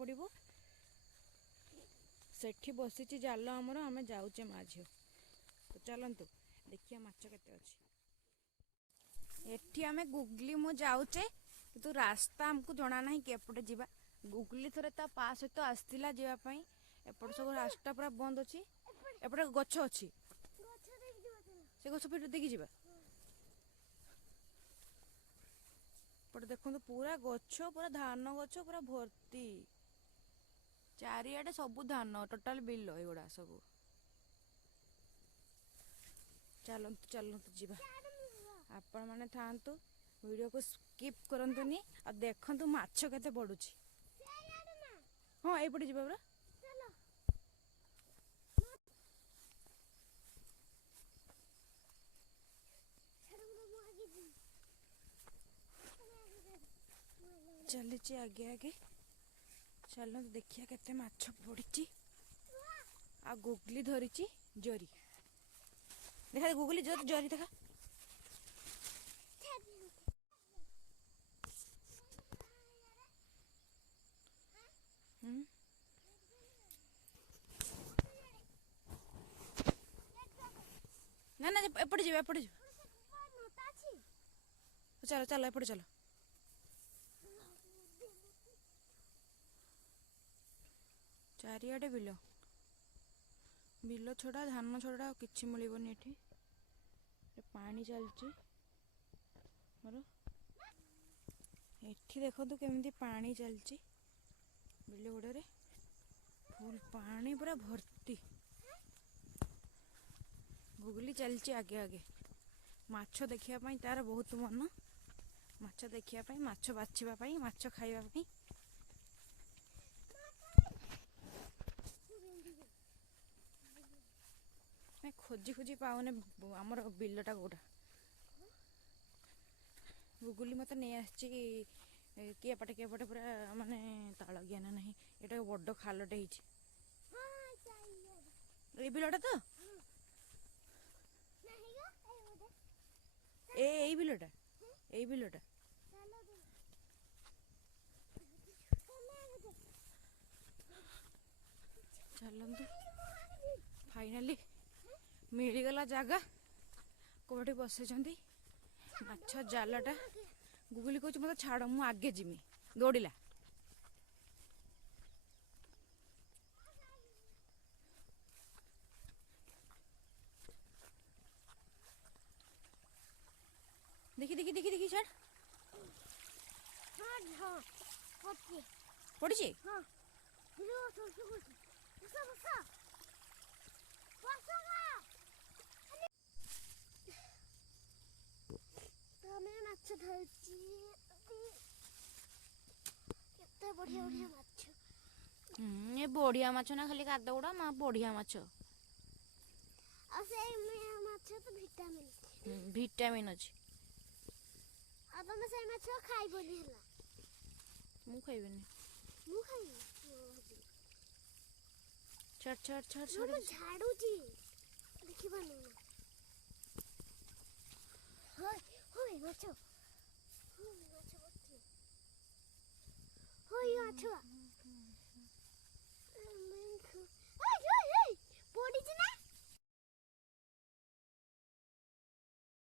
पड़ो सेठी बसी जाल आमर आम जाऊे माँ झील तो चलतु देखिए माछ केते अच्छी एठी आमे गुगली मु जाऊचे किंतु रास्ता हमको जना ना कि एपटे जीवा गुगली थरे ता पा सहित आसला जावाई एपट सब रास्ता पूरा बंद अच्छी एपटे गछ अच्छी से गछ फिर देखी जावा पटे देखो पूरा गछ पूरा धान गछ पूरा भर्ती चारिआडे सब धान टोटाल बिल एगुड़ा सब चलतु चलतु जीवा आपण मैंने थांतु वीडियो को स्किप करंतुनी आ देखंतु माछ केते पडुची हां एई पटे जीवा बरा चली आगे आगे चलो देखिया केते माछ पड़ी आ गुगली धरी जरी देखा गुगली जरी देखा ना ना एपटे जी एपटे चलो चलो एपटे चलो चारिआडे बिल बिल छड़ा धान छड़ा किसी मिलबनी एठी पानी चलची मोर एठी देखो केमती पानी चलची बिल गुड़े फुल पानी पूरा भर्ती गुगली चलची आगे आगे माछ देखिया तार बहुत मन माछ देखिया माछ बाछिबा माछ खाइबा खोजी खोजी पाऊने आमर बिलटा कोटा गुगली मत नहीं आसची किएपटे पूरा माने ताल ज्ञान नहीं ये बड़ खालटे ये बिलटा तो ए बिलटा ए बिलटा चलतु फाइनाली मिलगला जगह कौटे बसई माछ जालटा गुगली कह मत छाड़ मु आगे जिमी दौड़ला देखी देखी देखी देखी छाड़ पड़ी ये बढ़िया माछ ना खाली काद गुड़ा बढ़िया माछ विटामिन अच्छी मु खाइबेनी छड़ छड़ छड़ छड़ झाड़ू जी देखिबा न होय होय माछो होय माछो होय माछो